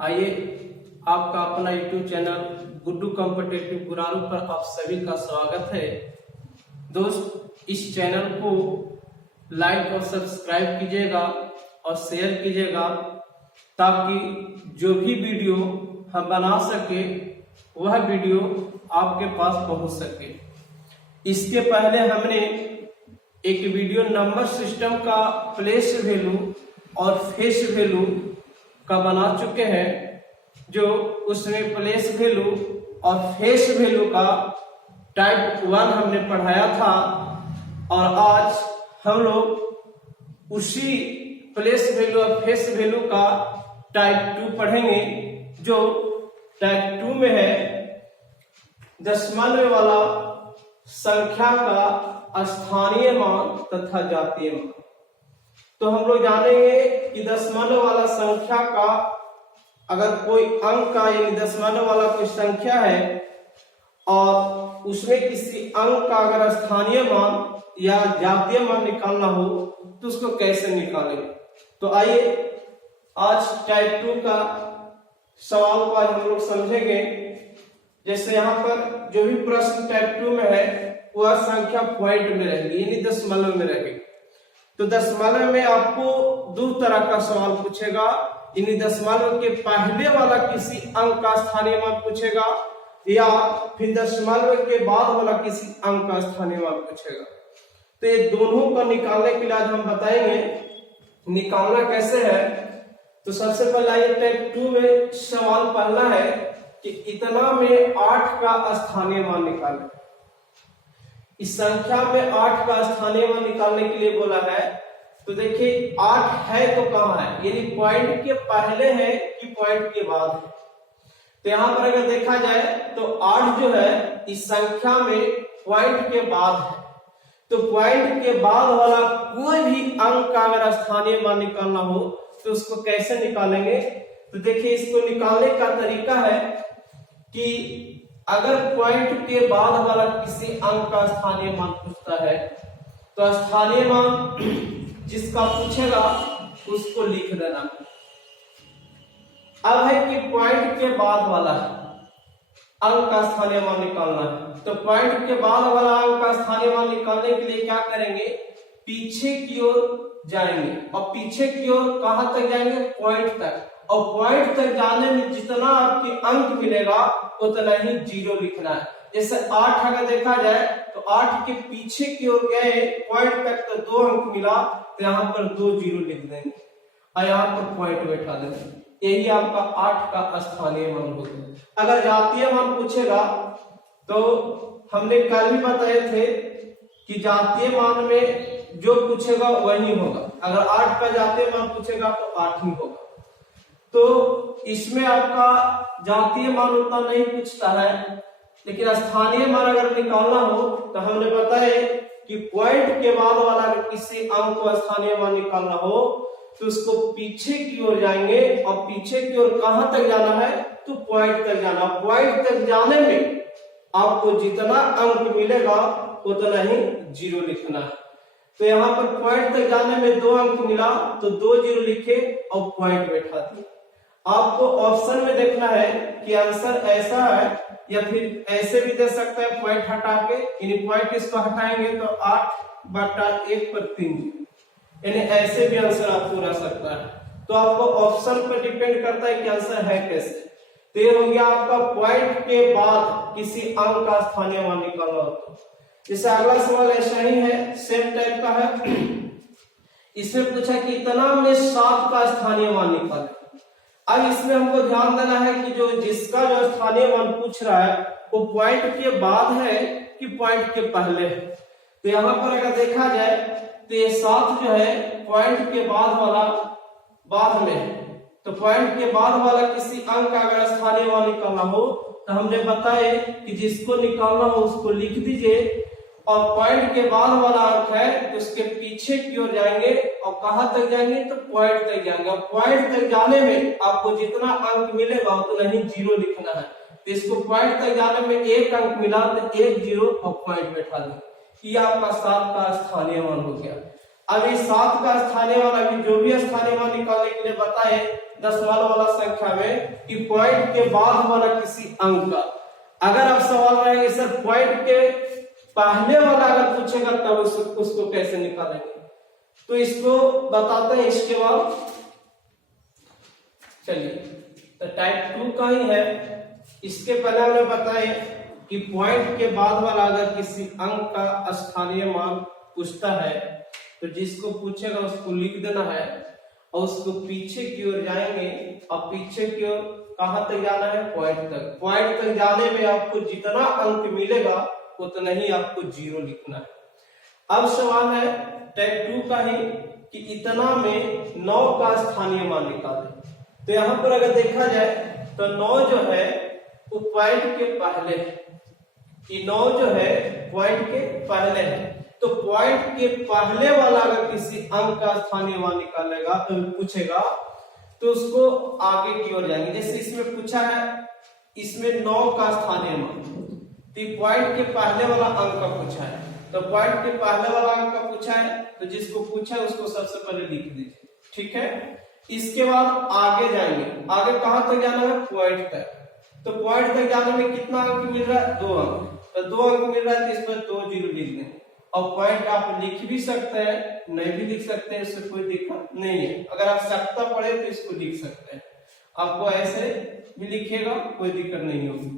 आइए आपका अपना YouTube channel Guddu competitive Guraru पर आप सभी का स्वागत है। दोस्त, इस चैनल को लाइक और सब्सक्राइब कीजिएगा और शेयर कीजिएगा ताकि जो भी वीडियो हम बना सके वह वीडियो आपके पास पहुंच सके। इसके पहले हमने एक वीडियो नंबर सिस्टम का प्लेस वैल्यू और फेस वैल्यू का बना चुके हैं, जो उसमें प्लेस वैल्यू और फेस वैल्यू का टाइप 1 हमने पढ़ाया था। और आज हम लोग उसी प्लेस वैल्यू और फेस वैल्यू का टाइप 2 पढ़ेंगे, जो टाइप 2 में है दशमलव वाला संख्या का स्थानीय मान तथा जातीय मान। तो हम लोग जानेंगे कि दशमलव वाला संख्या का अगर कोई अंक का यानी दशमलव वाला कोई संख्या है और उसमें किसी अंक का अगर स्थानीय मान या जातीय मान निकालना हो तो उसको कैसे निकालेंगे। तो आइए आज टाइप 2 का सवाल को आज हम लोग समझेंगे। जैसे यहाँ पर जो भी प्रश्न टाइप 2 में है वह संख्या पॉइंट में रहेगी यानी दशमलव में रहेगी। तो दशमलव में आपको दो तरह का सवाल पूछेगा, यानी दशमलव के पहले वाला किसी अंक का स्थानीय मान पूछेगा या फिर दशमलव के बाद वाला किसी अंक का स्थानीय मान पूछेगा। तो ये दोनों को निकालने के लिए आज हम बताएंगे निकालना कैसे है। तो सबसे पहले आइए टाइप 2 में सवाल पहला है कि इतना में 8 का स्थानीय मान निकालें। इस संख्या में 8 का स्थानीय मान निकालने के लिए बोला है। तो देखिए 8 है तो कहाँ है, यानी पॉइंट के पहले है कि पॉइंट के बाद है। तो यहाँ पर अगर देखा जाए तो 8 जो है इस संख्या में पॉइंट के बाद है। तो पॉइंट के बाद वाला कोई भी अंक का अगर स्थानीय मान निकालना हो तो उसको कैसे निकालेंगे। तो देखिए इसको निकालने का तरीका है कि अगर पॉइंट के बाद वाला किसी अंक का स्थानीय मान पूछता है तो स्थानीय मान जिसका पूछेगा उसको लिख देना। अब है कि पॉइंट के बाद वाला अंक का स्थानीय मान निकालना है। तो पॉइंट के बाद वाला अंक का स्थानीय मान निकालने के लिए क्या करेंगे, पीछे की ओर जाएंगे। और पीछे की ओर कहां तक जाएंगे, पॉइंट तक। और पॉइंट तक जाने में जितना आपके अंक मिलेगा उतना ही जीरो लिखना है। जैसे 8 अगर देखा जाए तो 8 के पीछे की ओर गए पॉइंट तक तो 2 अंक मिला, तो यहाँ पर 2 जीरो लिख देंगे और यहाँ पर पॉइंट बैठा देंगे। यही आपका 8 का स्थानीय मान होगा। अगर जातीय मान पूछेगा तो हमने कल भी बताए थे कि जातीय मान में जो पूछेगा वही होगा। अगर 8 का जातीय मान पूछेगा तो 8 ही होगा। तो इसमें आपका जातीय मान उतना नहीं पूछता है, लेकिन स्थानीय मान अगर निकालना हो तो हमने बताया कि पॉइंट के बाद वाला अगर किसी अंक को स्थानीय मान निकालना हो तो उसको पीछे की ओर जाएंगे। और पीछे की ओर कहां तक जाना है, तो पॉइंट तक जाना। पॉइंट तक जाने में आपको जितना अंक मिलेगा उतना ही जीरो लिखना है। तो यहाँ पर पॉइंट तक जाने में 2 अंक मिला तो 2 जीरो लिखे और पॉइंट बैठा दिए। आपको ऑप्शन में देखना है कि आंसर ऐसा है या फिर ऐसे भी दे सकता है पॉइंट हटा के, यानी पॉइंट इसको हटाएंगे तो 8/1 पर 3, यानी ऐसे भी आंसर आपको रह सकता है। तो आपको ऑप्शन पर डिपेंड करता है कि आंसर है कैसे। तो ये हो गया आपका पॉइंट के बाद किसी अंक का स्थानीय मान निकालना होता है। जैसे अगला सवाल ऐसा ही है, सेम टाइप का है। इसमें पूछा कि इतना में 7 का स्थानीय मान निकालें। अब इसमें हमको ध्यान देना है कि जो जिसका जो स्थानीय मान पूछ रहा है वो पॉइंट के बाद है कि पॉइंट के पहले है। तो यहाँ पर अगर देखा जाए तो ये 7 जो है पॉइंट के बाद वाला बाद में है। तो पॉइंट के बाद वाला किसी अंक का अगर स्थानीय मान निकालना हो तो हमने बताया कि जिसको निकालना हो उसको लिख दीजिए। और पॉइंट के बाद वाला अंक है तो उसके पीछे की ओर जाएंगे और कहां तक जाएंगे, तो पॉइंट तक जाएंगे। पॉइंट तक जाने में आपको जितना अंक मिलेगा उतना ही जीरो लिखना है। तो इसको पॉइंट तक जाने में 1 अंक मिला तो 1 जीरो और पॉइंट बैठा दें। ये आपका 7 का स्थानीय मान हो गया। अब इस 7 का स्थानीय मान, अभी जो भी स्थानीय मान निकालने के लिए बताए दशमलव वाला संख्या में कि पॉइंट के बाद वाला किसी अंक का, अगर आप सवाल रहेंगे सर पॉइंट के पहले वाला अगर पूछेगा तब उसको कैसे निकालेंगे, तो इसको बताते हैं इसके बाद। चलिए तो टाइप 2 का ही है। इसके पहले हमने बताए कि पॉइंट के बाद वाला अगर किसी अंक का स्थानीय मान पूछता है तो जिसको पूछेगा उसको लिख देना है और उसको पीछे की ओर जाएंगे और पीछे की ओर कहां तक जाना है, पॉइंट तक। पॉइंट तक जाने में आपको जितना अंक मिलेगा उतना ही आपको 0 लिखना है। अब सवाल है टाइप 2 का ही कि इतना में 9 का स्थानीय मान निकालें। तो यहाँ पर अगर देखा जाए तो 9 जो है वो पॉइंट के पहले है, कि 9 जो है पॉइंट के पहले है। तो पॉइंट के पहले वाला अगर किसी अंक का स्थानीय मान निकालेगा तो पूछेगा तो उसको आगे की ओर जाएंगे। जैसे इसमें पूछा है, इसमें 9 का स्थानीय मान, तो पॉइंट के पहले वाला अंक का पूछा है, तो पॉइंट के पहले वाला अंक का पूछा है तो जिसको पूछा है उसको सबसे पहले लिख दीजिए, ठीक है। इसके बाद आगे जाएंगे, आगे कहां तक जाना है, पॉइंट तक। तो पॉइंट तक जाने में कितना अंक मिल रहा है, 2 अंक। तो 2 अंक मिल रहा है तो इस पर 2 0 लिख दें। और पॉइंट आप लिख भी सकते हैं, नहीं भी लिख सकते हैं, इससे कोई दिक्कत नहीं है। अगर आवश्यकता पड़े तो इसको लिख सकते हैं, आपको ऐसे भी लिखेगा कोई दिक्कत नहीं होगी।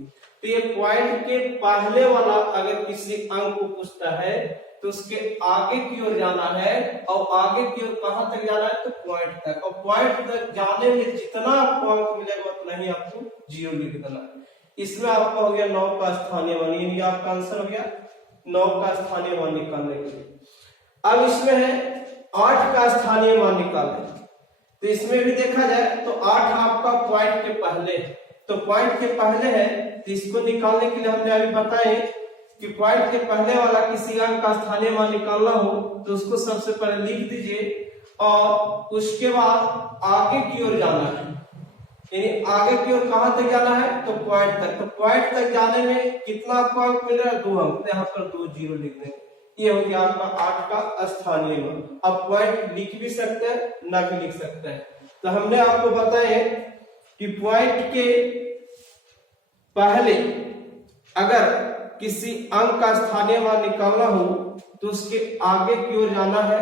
तो ये पॉइंट के पहले वाला अगर किसी अंक को पूछता है तो उसके आगे की ओर जाना है, और आगे की ओर कहां तक जाना है, तो पॉइंट तक। और पॉइंट तक जाने में जितना आपको अंक मिलेगा उतना ही आपको 0 लिख देना है। इसमें आपका हो गया 9 का स्थानीय मान, ये आपका आंसर हो गया 9 का स्थानीय मान निकालने के लिए। अब इसमें है 8 का स्थानीय मान निकालने, तो इसमें भी देखा जाए तो 8 आपका पॉइंट के पहले है, तो पॉइंट के पहले है तो इसको निकालने के लिए हमने अभी बताए कि पॉइंट के पहले वाला किसी अंक का स्थानीय मान निकालना हो तो उसको सबसे पहले लिख दीजिए और उसके बाद आगे की ओर जाना है, यानी आगे की ओर कहां तक जाना है, तो पॉइंट तक। तो पॉइंट तक जाने में कितना आपको अंक मिल रहा है, 2 अंक। यहाँ पर 2 0 लिख देंगे, ये हो गया आपका 8 का स्थानीय मान। अब पॉइंट लिख भी सकते हैं ना भी लिख सकते हैं। तो हमने आपको बताया कि पॉइंट के पहले अगर किसी अंक का स्थानीय मान निकालना हो तो उसके आगे की ओर जाना है,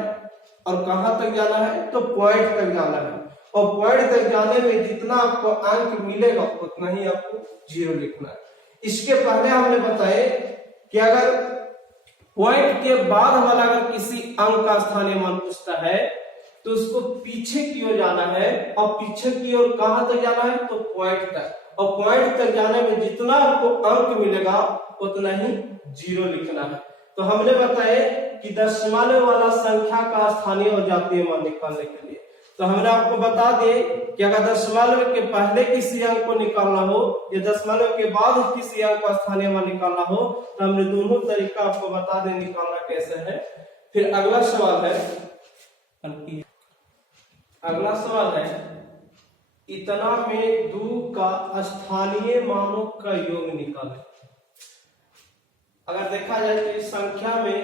और कहां तक जाना है, तो पॉइंट तक जाना है। और पॉइंट तक जाने में जितना आपको अंक मिलेगा उतना ही आपको 0 लिखना है। इसके पहले हमने बताया कि अगर पॉइंट के बाद वाला अगर किसी अंक का स्थानीय मान पूछता है तो उसको पीछे की ओर जाना है, और पीछे की ओर कहां तक जाना है, तो पॉइंट तक। और पॉइंट तक जाने में जितना आपको अंक मिलेगा उतना ही 0 लिखना है। तो हमने बताया कि दशमलव वाला संख्या का स्थानीय और जातीय मान निकालने के लिए तो हमने आपको बता दिए कि अगर दशमलव के पहले किसी अंक को निकालना हो या दशमलव के बाद किसी अंक का स्थानीय मान निकालना हो तो हमने दोनों तरीका आपको बता दें निकालना कैसे है। फिर अगला सवाल है, अगला सवाल है इतना में 2 का स्थानीय मानों का योग निकालें। अगर देखा जाए तो इस संख्या में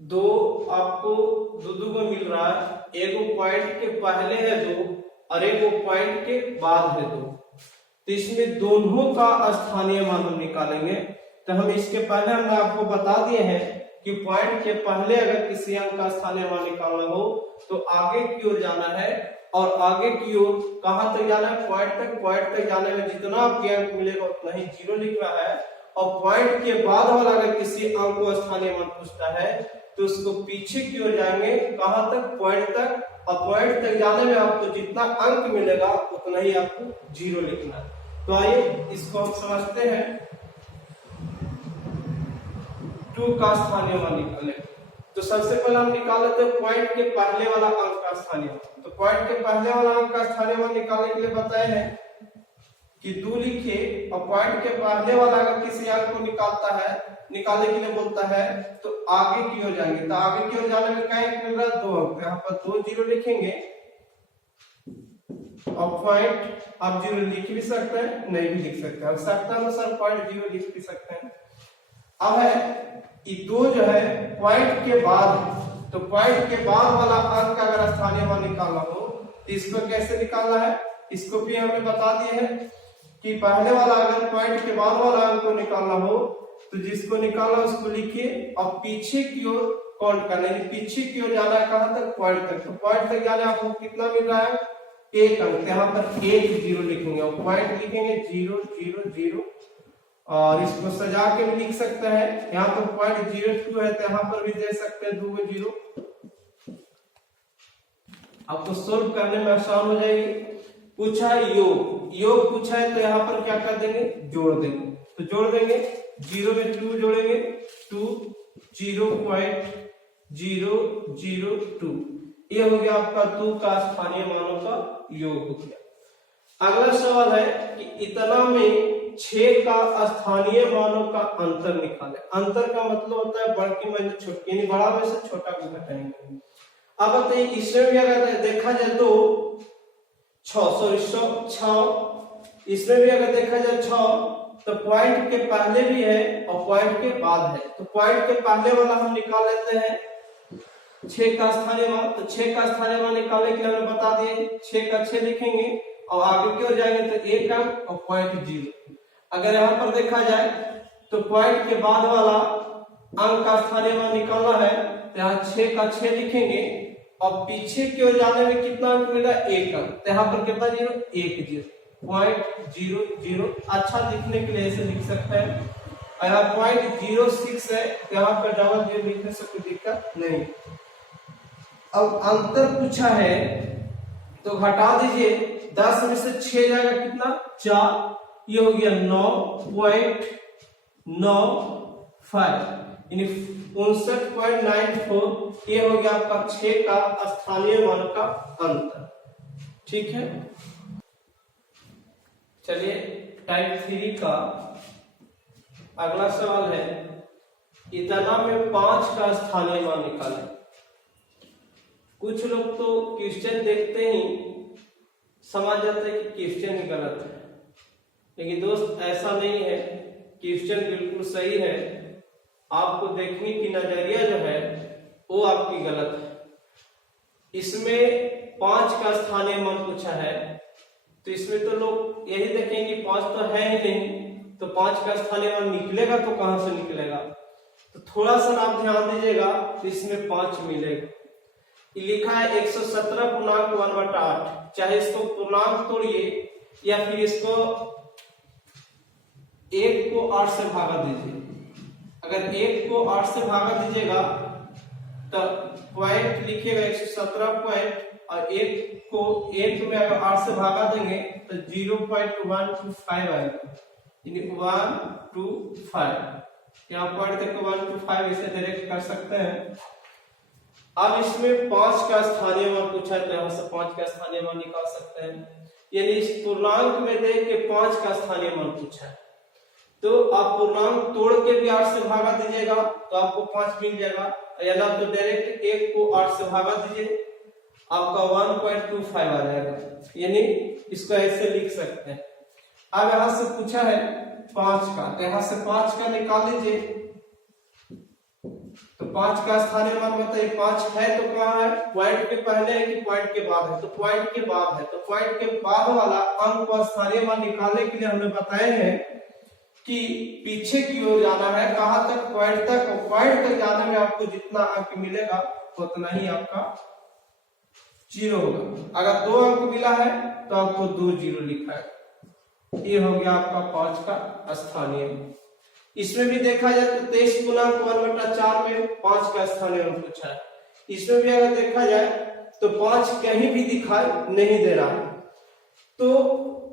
2 आपको 2 को मिल रहा है, एगो पॉइंट के पहले है 2 और एगो पॉइंट के बाद है 2। तो इसमें दोनों का स्थानीय मान हम निकालेंगे। तो हम इसके पहले हमने आपको बता दिए हैं कि पॉइंट के पहले अगर किसी अंक का स्थानीय मान निकालना हो तो आगे की ओर जाना है, और आगे की ओर कहां तक जाना है, पॉइंट तक। पॉइंट तक जाने में जितना आपके अंक मिलेगा उतना ही 0 लिख रहा है। और पॉइंट के बाद वाला अगर किसी अंक को स्थानीय मान पूछता है तो उसको पीछे की ओर जाएंगे, कहां तक, पॉइंट तक। और पॉइंट तक जाने में आपको जितना अंक मिलेगा उतना ही आपको 0 लिखना है। तो आइए इसको हम समझते हैं। 2 का स्थानीय मान निकालें तो सबसे पहले हम निकाल लेते हैं पॉइंट के पहले वाला अंक का स्थानीय मान। तो पॉइंट के पहले वाला अंक का स्थानीय मान निकालने के लिए बताए हैं कि 2 लिखे, और पॉइंट के पहले वाला अगर किसी अंक को निकालने के लिए बोलता है तो आगे की ओर जाएंगे। तो आगे की ओर जाने में क्या अंक मिल रहा है, 2 अंक। यहाँ पर 2 0 लिखेंगे, और पॉइंट आप 0 लिख भी सकते हैं नहीं भी लिख सकते हैं, आवश्यकता अनुसार पॉइंट 0 लिख भी सकते हैं। अब है कि 2 जो है पॉइंट के बाद तो पॉइंट के बाद वाला अंक का अगर स्थानीय मान निकालना हो तो इसको कैसे निकालना है, इसको भी हमने बता दिए है कि पहले वाला अगर पॉइंट के बाद वाला अंक को निकालना हो तो जिसको निकालना उसको लिखिए और पीछे की ओर काउंट करना है, पीछे की ओर जाना है कहां तक, पॉइंट तक। तो पॉइंट तक जाने आपको कितना मिल रहा है, एक अंक, यहाँ पर एक जीरो लिखेंगे और पॉइंट लिखेंगे 0 0 0 और इसको सजा के भी लिख सकते हैं। यहाँ पर पॉइंट 02 है तो यहाँ पर भी दे सकते हैं 2 जीरो, आपको सोल्व करने में आसान हो जाएगी। पूछा है योग, योग पूछा है तो यहाँ पर क्या कर देंगे, जोड़ देंगे। तो जोड़ देंगे, 0 में 2 जोड़ेंगे, 2 0.002, ये हो गया आपका 2 का स्थानीय मानों का योग हो गया। अगला सवाल है कि इतना में 6 का स्थानीय मानों का अंतर निकालें। अंतर का मतलब होता है बड़ की वजह छोटी, यानी बड़ा में से छोटा को घटाएंगे। अब बताइए इसमें भी अगर देखा जाए तो 6, इसमें भी अगर देखा जाए 6 तो पॉइंट के पहले भी है और पॉइंट के बाद है। तो पॉइंट के पहले वाला हम निकाल लेते हैं 6 का स्थानीय मान। तो 6 का स्थानीय मान निकालने के लिए हमने बता दिए 6 का 6 लिखेंगे और आगे की ओर जाएंगे तो 1 अंक और पॉइंट 0। अगर यहाँ पर देखा जाए तो पॉइंट के बाद वाला अंक का स्थानीय मान निकालना है तो यहाँ 6 का 6 लिखेंगे और पीछे की ओर जाने में कितना अंक मिलेगा, 1 अंक। तो यहाँ पर कितना जीरो, 1 जीरो, 0.00। अच्छा दिखने के लिए ऐसे लिख सकते हैं। और यहाँ 0.06 है तो यहाँ पर डबल जीरो लिखने से कोई दिक्कत नहीं। अब अंतर पूछा है तो घटा दीजिए, 10 में से 6 जाएगा कितना, 4, ये हो गया 9.95 यानी 59.94, ये हो गया आपका 6 का स्थानीय मान का अंतर। ठीक है, चलिए टाइप 3 का अगला सवाल है, इतना में 5 का स्थानीय मान निकालें। कुछ लोग तो क्वेश्चन देखते ही समझ जाते हैं कि क्वेश्चन ही गलत है, लेकिन दोस्त ऐसा नहीं है, क्वेश्चन बिल्कुल सही है। आपको देखने की नजरिया जो है वो आपकी गलत है। इसमें 5 का स्थानीय मान पूछा है तो इसमें तो लोग यही देखेंगे 5 तो है ही नहीं, तो 5 का स्थानीय मान निकलेगा तो कहां से निकलेगा। तो थोड़ा सा आप ध्यान दीजिएगा तो इसमें 5 मिलेगा। लिखा है 117.1/8, चाहे इसको पूर्णांक तोड़िए या फिर इसको 1 को 8 से भागा दीजिए। अगर 1 को 8 से भागा दीजिएगा तो पॉइंट लिखिएगा 117 पॉइंट, और 1 को 1 में अगर 8 से भागा देंगे तो 0.125 आएगा, यानी 125। यहाँ पॉइंट तक 125 इसे डायरेक्ट कर सकते हैं। अब इसमें 5 का स्थानीय मान पूछा है तो यहाँ से 5 का स्थानीय मान निकाल सकते हैं। यानी इस पूर्णांक में दे के 5 का स्थानीय मान पूछा है तो आप पूर्णांक तोड़ के भी 8 से भागा दीजिएगा तो आपको 5 मिल जाएगा, या ना तो डायरेक्ट 1 को 8 से भागा दीजिए, आपका 1.25 आ जाएगा। यानी इसको ऐसे लिख सकते हैं। अब यहां से पूछा है 5 का, तो यहां से 5 का निकाल लीजिए। तो 5 का स्थानीय मान बताइए, 5 है तो कहाँ है, पॉइंट के पहले है कि पॉइंट के बाद है, तो पॉइंट के बाद है। तो पॉइंट के बाद वाला अंक का स्थानीय मान निकालने के लिए हमने बताए हैं कि पीछे की ओर जाना है, कहां तक, पॉइंट तक। और पॉइंट तक जाने में आपको जितना अंक मिलेगा उतना ही आपका 0 होगा। अगर 2 अंक मिला है तो आपको 2 0 लिखा है। ये हो गया आपका 5 का स्थानीय। इसमें भी देखा जाए तो 23.1/4 में 5 का स्थानीय मान पूछा है। इसमें भी अगर देखा जाए तो 5 कहीं भी दिखाई नहीं दे रहा है, तो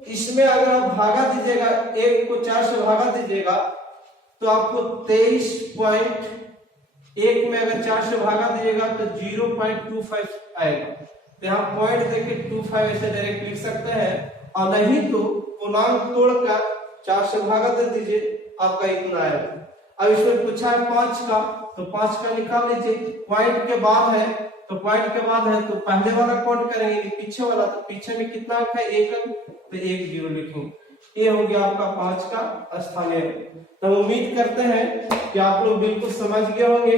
इसमें अगर आप भागा दीजिएगा, 1 को 4 से भागा दीजिएगा तो आपको 23.1 में अगर 4 से भागा दीजिएगा तो 0.25 आएगा। तो यहाँ पॉइंट देखिए 25 ऐसे डायरेक्ट लिख सकते हैं, और नहीं तो पूर्णांक तोड़कर 4 से भागा दे दीजिए, आपका इतना आएगा। अब इसमें पूछा है 5 का, तो 5 का निकाल लीजिए। पॉइंट के बाद है तो पॉइंट के बाद है तो पहले वाला काउंट करेंगे, पीछे वाला, तो पीछे में कितना अंक है, 1 अंक, तो 1 0 लिखेंगे। ये हो गया आपका 5 का स्थानीय। तो उम्मीद करते हैं कि आप लोग बिल्कुल समझ गए होंगे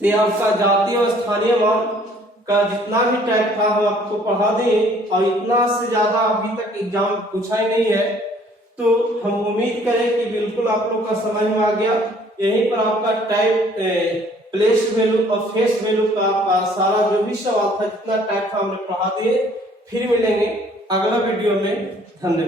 तो आपका जातीय और स्थानीय मान का जितना भी टाइप था हम आपको पढ़ा दें, और इतना से ज्यादा अभी तक एग्जाम पूछा ही नहीं है, तो हम उम्मीद करें कि बिल्कुल आप लोग का समझ में आ गया। यहीं पर आपका टाइप, प्लेस वैल्यू और फेस वैल्यू का आपका सारा जो भी सवाल था, जितना टाइप था हमने पढ़ा दिए। फिर मिलेंगे अगला वीडियो में। धन्यवाद।